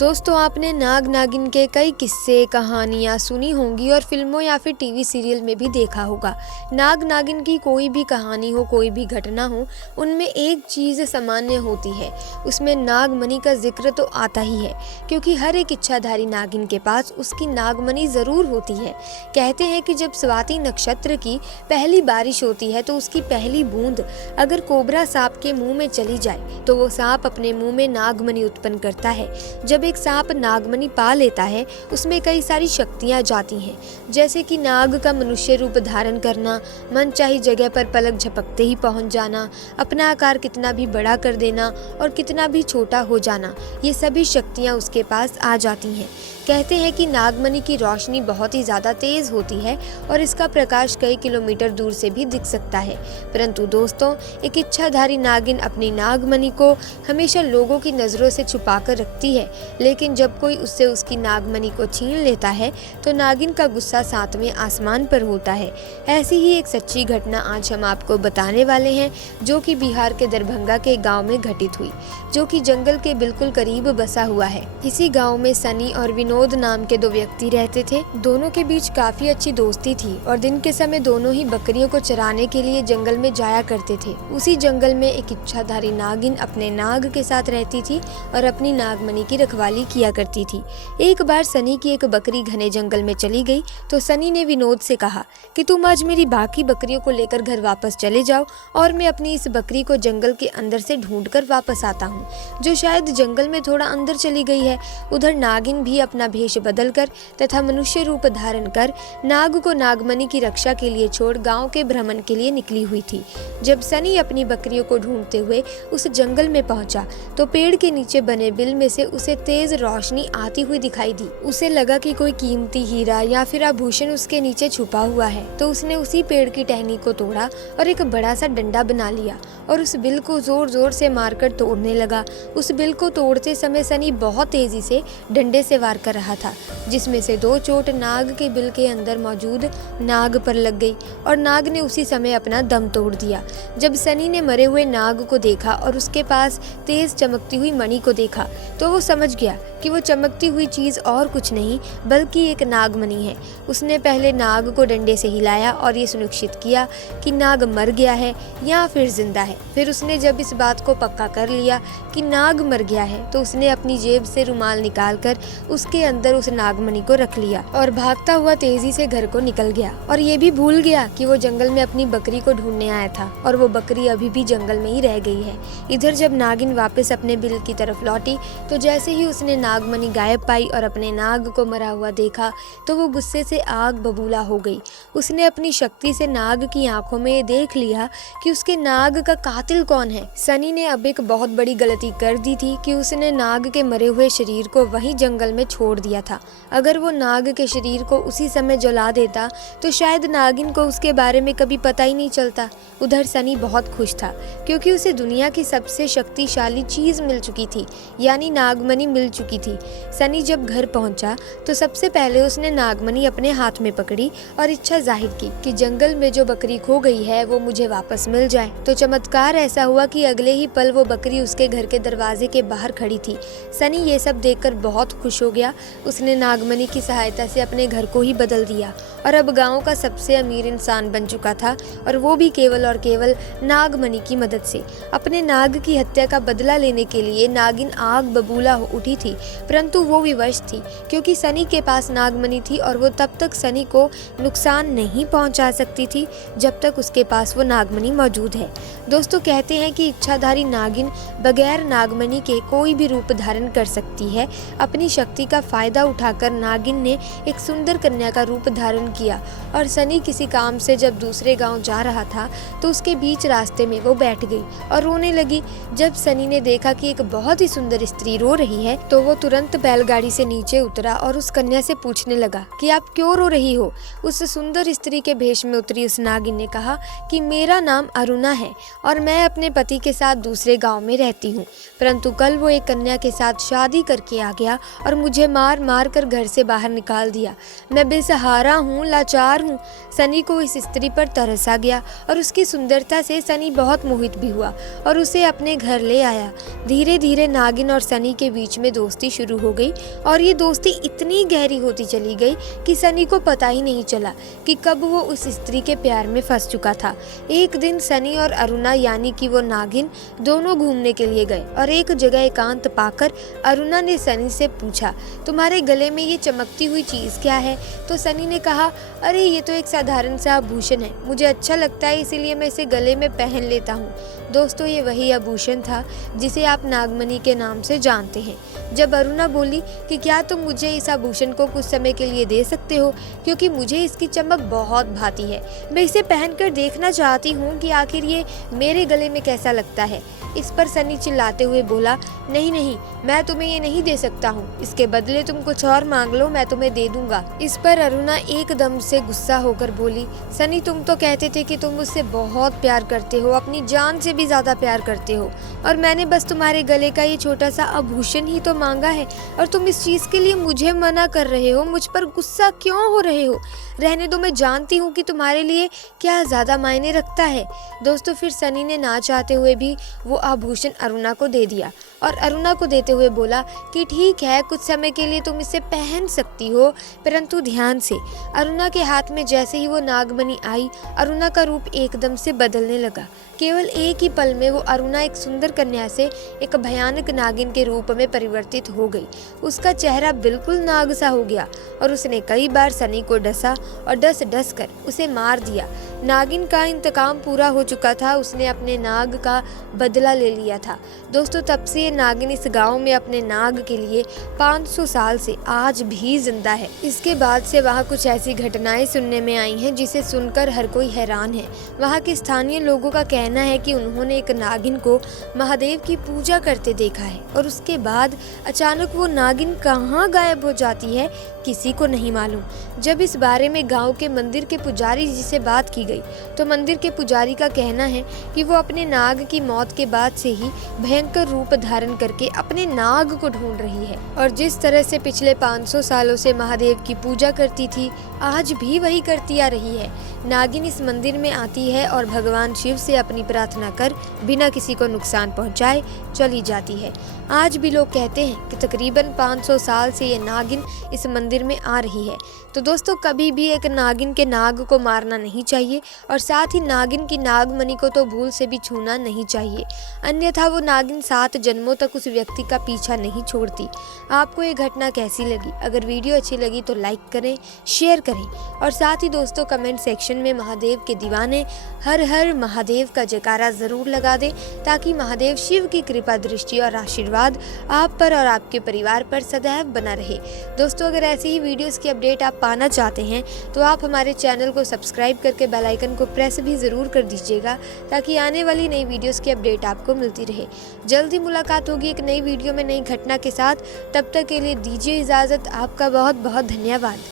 दोस्तों, आपने नाग नागिन के कई किस्से कहानियाँ सुनी होंगी और फिल्मों या फिर टीवी सीरियल में भी देखा होगा। नाग नागिन की कोई भी कहानी हो, कोई भी घटना हो, उनमें एक चीज़ सामान्य होती है, उसमें नागमणि का जिक्र तो आता ही है, क्योंकि हर एक इच्छाधारी नागिन के पास उसकी नागमणि ज़रूर होती है। कहते हैं कि जब स्वाति नक्षत्र की पहली बारिश होती है तो उसकी पहली बूंद अगर कोबरा सांप के मुंह में चली जाए तो वो सांप अपने मुंह में नागमणि उत्पन्न करता है। जब एक सांप नागमणि पा लेता है उसमें कई सारी शक्तियां जाती हैं, जैसे कि नाग का मनुष्य रूप धारण करना, मनचाही जगह पर पलक झपकते ही पहुंच जाना, अपना आकार कितना भी बड़ा कर देना और कितना भी छोटा हो जाना, ये सभी शक्तियां उसके पास आ जाती हैं। कहते हैं कि नागमणि की रोशनी बहुत ही ज़्यादा तेज़ होती है और इसका प्रकाश कई किलोमीटर दूर से भी दिख सकता है। परंतु दोस्तों, एक इच्छाधारी नागिन अपनी नागमणि को हमेशा लोगों की नज़रों से छुपा कर रखती है, लेकिन जब कोई उससे उसकी नागमणि को छीन लेता है तो नागिन का गुस्सा सातवें आसमान पर होता है। ऐसी ही एक सच्ची घटना आज हम आपको बताने वाले हैं, जो कि बिहार के दरभंगा के गाँव में घटित हुई, जो कि जंगल के बिल्कुल करीब बसा हुआ है। इसी गाँव में सनी और विनोद नाम के दो व्यक्ति रहते थे। दोनों के बीच काफी अच्छी दोस्ती थी और दिन के समय दोनों ही बकरियों को चराने के लिए जंगल में जाया करते थे। उसी जंगल में एक इच्छाधारी नागिन अपने नाग के साथ रहती थी और अपनी नागमणि की रखवाली किया करती थी। एक बार सनी की एक बकरी घने जंगल में चली गई तो सनी ने विनोद से कहा कि तुम आज मेरी बाकी बकरियों को लेकर घर वापस चले जाओ और मैं अपनी इस बकरी को जंगल के अंदर से ढूंढ कर वापस आता हूँ, जो शायद जंगल में थोड़ा अंदर चली गई है। उधर नागिन भी अपना भेष बदलकर तथा मनुष्य रूप धारण कर नाग को नागमणि की रक्षा के लिए छोड़ गांव के भ्रमण के लिए निकली हुई थी। जब सनी अपनी बकरियों को ढूंढते हुए उस जंगल में पहुंचा तो पेड़ के नीचे बने बिल में से उसे तेज रोशनी आती हुई दिखाई दी। उसे लगा कि कोई कीमती हीरा या फिर आभूषण उसके नीचे छुपा हुआ है, तो उसने उसी पेड़ की टहनी को तोड़ा और एक बड़ा सा डंडा बना लिया और उस बिल को जोर जोर से मारकर तोड़ने लगा। उस बिल को तोड़ते समय सनी बहुत तेजी से डंडे से वार कर रहा था, जिसमें से दो चोट नाग के बिल के अंदर मौजूद नाग पर लग गई और नाग ने उसी समय अपना दम तोड़ दिया। जब सनी ने मरे हुए नाग को देखा और उसके पास तेज चमकती हुई मणि को देखा तो वो समझ गया कि वो चमकती हुई चीज और कुछ नहीं बल्कि एक नागमणि है। उसने पहले नाग को डंडे से हिलाया और ये सुनिश्चित किया कि नाग मर गया है या फिर जिंदा है। फिर उसने जब इस बात को पक्का कर लिया कि नाग मर गया है तो उसने अपनी जेब से रुमाल निकालकर उसके अंदर उस नागमणि को रख लिया और भागता हुआ तेजी से घर को निकल गया और ये भी भूल गया कि वो जंगल में अपनी बकरी को ढूंढने आया था और वो बकरी अभी भी जंगल में ही रह गई है। इधर जब नागिन वापस अपने बिल की तरफ लौटी तो जैसे ही उसने नागमणि गायब पाई और अपने नाग को मरा हुआ देखा तो वो गुस्से से आग बबूला हो गई। उसने अपनी शक्ति से नाग की आंखों में ये देख लिया कि उसके नाग का कातिल कौन है। सनी ने अब एक बहुत बड़ी गलती कर दी थी कि उसने नाग के मरे हुए शरीर को वहीं जंगल में छोड़ दिया था। अगर वो नाग के शरीर को उसी समय जला देता तो शायद नागिन को उसके बारे में कभी पता ही नहीं चलता। उधर सनी बहुत खुश था क्योंकि उसे दुनिया की सबसे शक्तिशाली चीज मिल चुकी थी, यानी नागमणि मिल चुकी थी। सनी जब घर पहुंचा तो सबसे पहले उसने नागमणि अपने हाथ में पकड़ी और इच्छा जाहिर की कि जंगल में जो बकरी खो गई है वो मुझे वापस मिल जाए। तो चमत्कार ऐसा हुआ कि अगले ही पल वो बकरी उसके घर के दरवाजे के बाहर खड़ी थी। सनी ये सब देखकर बहुत खुश हो गया। उसने नागमणि की सहायता से अपने घर को ही बदल दिया और अब गांव का सबसे अमीर इंसान बन चुका था, और वो भी केवल और केवल नागमणि की मदद से। अपने नाग की हत्या का बदला लेने के लिए नागिन आग बबूला हो उठी थी, परंतु वो विवश थी क्योंकि सनी के पास नागमणि थी और वो तब तक सनी को नुकसान नहीं पहुंचा सकती थी जब तक उसके पास वो नागमणि मौजूद है। दोस्तों, कहते हैं कि इच्छाधारी नागिन बगैर नागमणि के कोई भी रूप धारण कर सकती है। अपनी शक्ति का फायदा उठाकर नागिन ने एक सुंदर कन्या का रूप धारण किया और सनी किसी काम से जब दूसरे गांव जा रहा था तो उसके बीच रास्ते में वो बैठ गई और रोने लगी। जब सनी ने देखा कि एक बहुत ही सुंदर स्त्री रो रही है तो वो तुरंत बैलगाड़ी से नीचे उतरा और उस कन्या से पूछने लगा कि आप क्यों रो रही हो। उस सुंदर स्त्री के भेष में उतरी उस नागिन ने कहा कि मेरा नाम अरुणा है और मैं अपने पति के साथ दूसरे गाँव में रहती हूँ, परंतु कल वो एक कन्या के साथ शादी करके आ गया और मुझे मार मार कर घर से बाहर निकाल दिया। मैं बेसहारा हूँ, लाचार हूँ। सनी को इस स्त्री पर तरस आ गया और उसकी सुंदरता से सनी बहुत मोहित भी हुआ और उसे अपने घर ले आया। धीरे धीरे नागिन और सनी के बीच में दोस्ती दोस्ती शुरू हो गई और ये दोस्ती इतनी गहरी होती चली गई कि सनी को पता ही नहीं चला कि कब वो उस स्त्री के प्यार में फंस चुका था। एक दिन सनी और अरुणा यानी कि वो नागिन दोनों घूमने के लिए गए और एक जगह एकांत पाकर अरुणा ने सनी से पूछा, तुम्हारे गले में ये चमकती हुई चीज़ क्या है? तो सनी ने कहा, अरे ये तो एक साधारण सा आभूषण है, मुझे अच्छा लगता है इसीलिए मैं इसे गले में पहन लेता हूँ। दोस्तों ये वही आभूषण था जिसे आप नागमणि के नाम से जानते हैं। जब अरुणा बोली कि क्या तुम मुझे इस आभूषण को कुछ समय के लिए दे सकते हो, क्योंकि मुझे इसकी चमक बहुत भाती है, मैं इसे पहनकर देखना चाहती हूँ कि आखिर ये मेरे गले में कैसा लगता है। इस पर सनी चिल्लाते हुए बोला, नहीं नहीं, मैं तुम्हें ये नहीं दे सकता हूँ, इसके बदले तुम कुछ और मांग लो, मैं तुम्हें दे दूंगा। इस पर अरुणा एकदम से गुस्सा होकर बोली, सनी तुम तो कहते थे कि तुम मुझसे बहुत प्यार करते हो, अपनी जान से भी ज्यादा प्यार करते हो, और मैंने बस तुम्हारे गले का ये छोटा सा आभूषण ही तो मांगा है और तुम इस चीज के लिए मुझे मना कर रहे हो, मुझ पर गुस्सा क्यों हो रहे हो? रहने दो, मैं जानती हूँ कि तुम्हारे लिए क्या ज्यादा मायने रखता है। दोस्तों फिर सनी ने ना चाहते हुए भी वो आभूषण अरुणा को दे दिया और अरुणा को देते हुए बोला कि ठीक है, कुछ समय के लिए तुम इसे पहन सकती हो, परंतु ध्यान से। अरुणा के हाथ में जैसे ही वो नागमणि आई, अरुणा का रूप एकदम से बदलने लगा। केवल एक ही पल में वो अरुणा एक सुंदर कन्या से एक भयानक नागिन के रूप में परिवर्तित हो गई। उसका चेहरा बिल्कुल नाग सा हो गया और उसने कई बार सनी को डसा और डस कर उसे मार दिया। नागिन का इंतकाम पूरा हो चुका था, उसने अपने नाग का बदला ले लिया था। दोस्तों तब से ये नागिन इस गांव में अपने नाग के लिए 500 साल से आज भी जिंदा है। इसके बाद से वहाँ कुछ ऐसी घटनाएं सुनने में आई हैं जिसे सुनकर हर कोई हैरान है। वहाँ के स्थानीय लोगों का कहना है कि उन्होंने एक नागिन को महादेव की पूजा करते देखा है और उसके बाद अचानक वो नागिन कहाँ गायब हो जाती है किसी को नहीं मालूम। जब इस बारे में गांव के मंदिर के पुजारी जी से बात की गई तो मंदिर के पुजारी का कहना है कि वो अपने नाग की मौत के बाद से ही भयंकर रूप धारण करके अपने नाग को ढूंढ रही है और जिस तरह से पिछले 500 सालों से महादेव की पूजा करती थी, आज भी वही करती आ रही है। नागिन इस मंदिर में आती है और भगवान शिव से अपनी प्रार्थना कर बिना किसी को नुकसान पहुंचाए चली जाती है। आज भी लोग कहते हैं कि तकरीबन 500 साल से ये नागिन इस मंदिर में आ रही है। तो दोस्तों कभी भी एक नागिन के नाग को मारना नहीं चाहिए और साथ ही नागिन की नागमणि को तो भूल से भी छूना नहीं चाहिए, अन्यथा वो नागिन 7 जन्मों तक उस व्यक्ति का पीछा नहीं छोड़ती। आपको ये घटना कैसी लगी? अगर वीडियो अच्छी लगी तो लाइक करें, शेयर करें और साथ ही दोस्तों कमेंट सेक्शन में महादेव के दीवाने हर हर महादेव का जयकारा ज़रूर लगा दें ताकि महादेव शिव की कृपा दृष्टि और आशीर्वाद आप पर और आपके परिवार पर सदैव बना रहे। दोस्तों अगर ऐसी ही वीडियोस की अपडेट आप पाना चाहते हैं तो आप हमारे चैनल को सब्सक्राइब करके बेल आइकन को प्रेस भी ज़रूर कर दीजिएगा ताकि आने वाली नई वीडियोस की अपडेट आपको मिलती रहे। जल्दी मुलाकात होगी एक नई वीडियो में नई घटना के साथ, तब तक के लिए दीजिए इजाज़त। आपका बहुत बहुत धन्यवाद।